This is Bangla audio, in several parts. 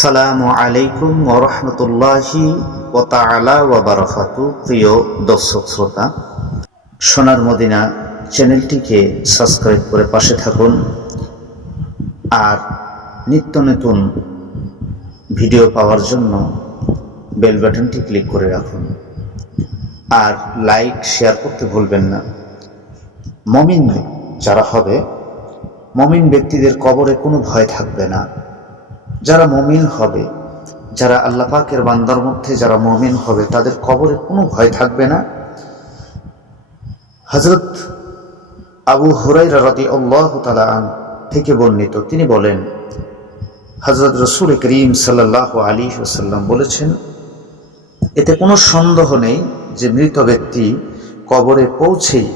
সালামু আলাইকুম ওয়া রাহমাতুল্লাহি ওয়া তাআলা ওয়া বারাকাতুহু। প্রিয় দর্শক শ্রোতা, সোনার মদিনা চ্যানেলটিকে সাবস্ক্রাইব করে পাশে থাকুন আর নিত্য নতুন ভিডিও পাওয়ার জন্য বেল বাটনটি ক্লিক করে রাখুন আর লাইক শেয়ার করতে ভুলবেন না। মুমিন যারা হবে, মুমিন ব্যক্তিদের কবরে কোনো ভয় থাকবে না। যারা মুমিন হবে, যারা আল্লাহ পাকের বান্দার মধ্যে যারা মুমিন হবে, তাদের কবরে কোনো ভয় থাকবে না। হযরত আবু হুরায়রা রাদিয়াল্লাহু তাআলা আনহু থেকে বর্ণিত, তিনি বলেন, হযরত রাসূল করিম সাল্লাল্লাহু আলাইহি ওয়াসাল্লাম বলেছেন, এতে কোনো সন্দেহ নেই যে মৃত ব্যক্তি কবরে পৌঁছেই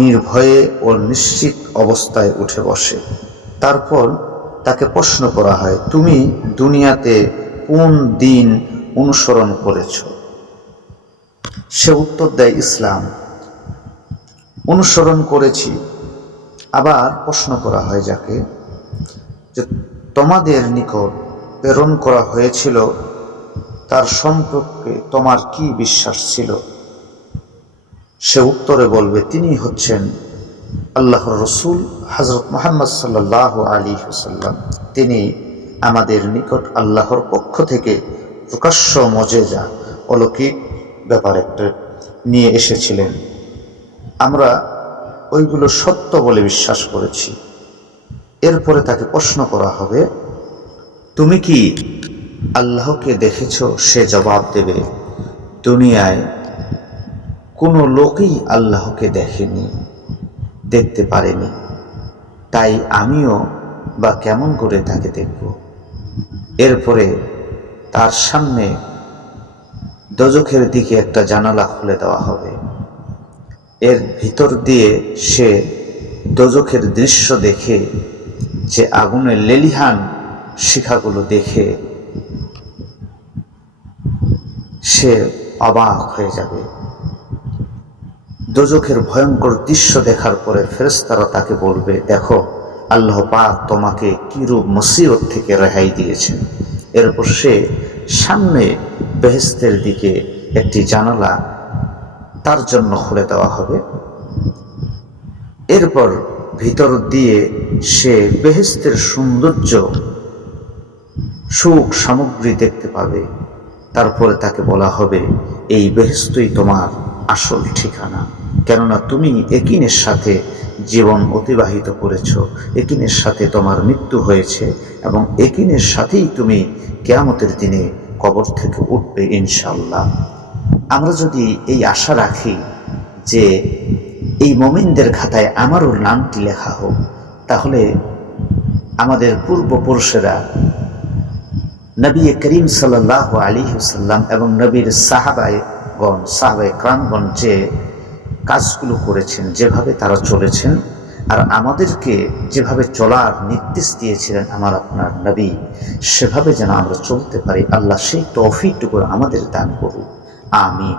নির্ভয়ে ও নিশ্চিত অবস্থায় উঠে বসে। তারপর তাকে প্রশ্ন করা হয়, তুমি দুনিয়াতে কোন দিন অনুসরণ করেছ? সে উত্তর দেয়, ইসলাম অনুসরণ করেছি। আবার প্রশ্ন করা হয় যাকে, যে তোমাদের নিকট প্রেরণ করা হয়েছিল তার সম্পর্কে তোমার কি বিশ্বাস ছিল? সে উত্তরে বলবে, তিনি হচ্ছেন আল্লাহর রসুল হযরত মুহাম্মদ সাল্লাল্লাহু আলাইহি ওয়াসাল্লাম। তিনি আমাদের নিকট আল্লাহর পক্ষ থেকে প্রকাশ্য মুজিজা, অলৌকিক ব্যাপার একটা নিয়ে এসেছিলেন। আমরা ওইগুলো সত্য বলে বিশ্বাস করেছি। এরপরে তাকে প্রশ্ন করা হবে, তুমি কি আল্লাহকে দেখেছ? সে জবাব দেবে, দুনিয়ায় কোনো লোকই আল্লাহকে দেখেনি, দেখতে পারেনি, তাই আমিও বা কেমন করে তাকে দেখব। এরপরে তার সামনে দোজখের দিকে একটা জানালা খুলে দেওয়া হবে। এর ভিতর দিয়ে সে দোজখের দৃশ্য দেখে, যে আগুনের লেলিহান শিখাগুলো দেখে সে অবাক হয়ে যাবে। দোজখের ভয়ঙ্কর দৃশ্য দেখার পরে ফেরেশতারা তাকে বলবে, দেখো আল্লাহ পাক তোমাকে কিরূপ মুসিবত থেকে রেহাই দিয়েছেন। এরপর সে সামনে বেহেশতের দিকে একটি জানালা তার জন্য খুলে দেওয়া হবে। এরপর ভিতর দিয়ে সে বেহেশতের সৌন্দর্য, সুখ সামগ্রী দেখতে পাবে। তারপরে তাকে বলা হবে, এই বেহেশতই তোমার আসল ঠিকানা, কেননা তুমি ইয়াকিনের সাথে জীবন অতিবাহিত করেছ, ইয়াকিনের সাথে তোমার মৃত্যু হয়েছে এবং ইয়াকিনের সাথেই তুমি কিয়ামতের দিনে কবর থেকে উঠবে ইনশাআল্লাহ। আমরা যদি এই আশা রাখি যে এই মুমিনদের খাতায় আমারও নামটি লেখা হোক, তাহলে আমাদের পূর্বপুরুষেরা নবী করিম সাল্লাল্লাহু আলাইহি ওয়াসাল্লাম এবং নবীর সাহাবায়ে কেরামগণ যে কাজগুলো করেছেন, যেভাবে তারা চলেছেন, আর আমাদেরকে যেভাবে চলার নির্দেশ দিয়েছিলেন আমার আপনার নবী, সেভাবে যেন আমরা চলতে পারি, আল্লাহ সেই তৌফিকটুকু আমাদের দান করুন। আমিন।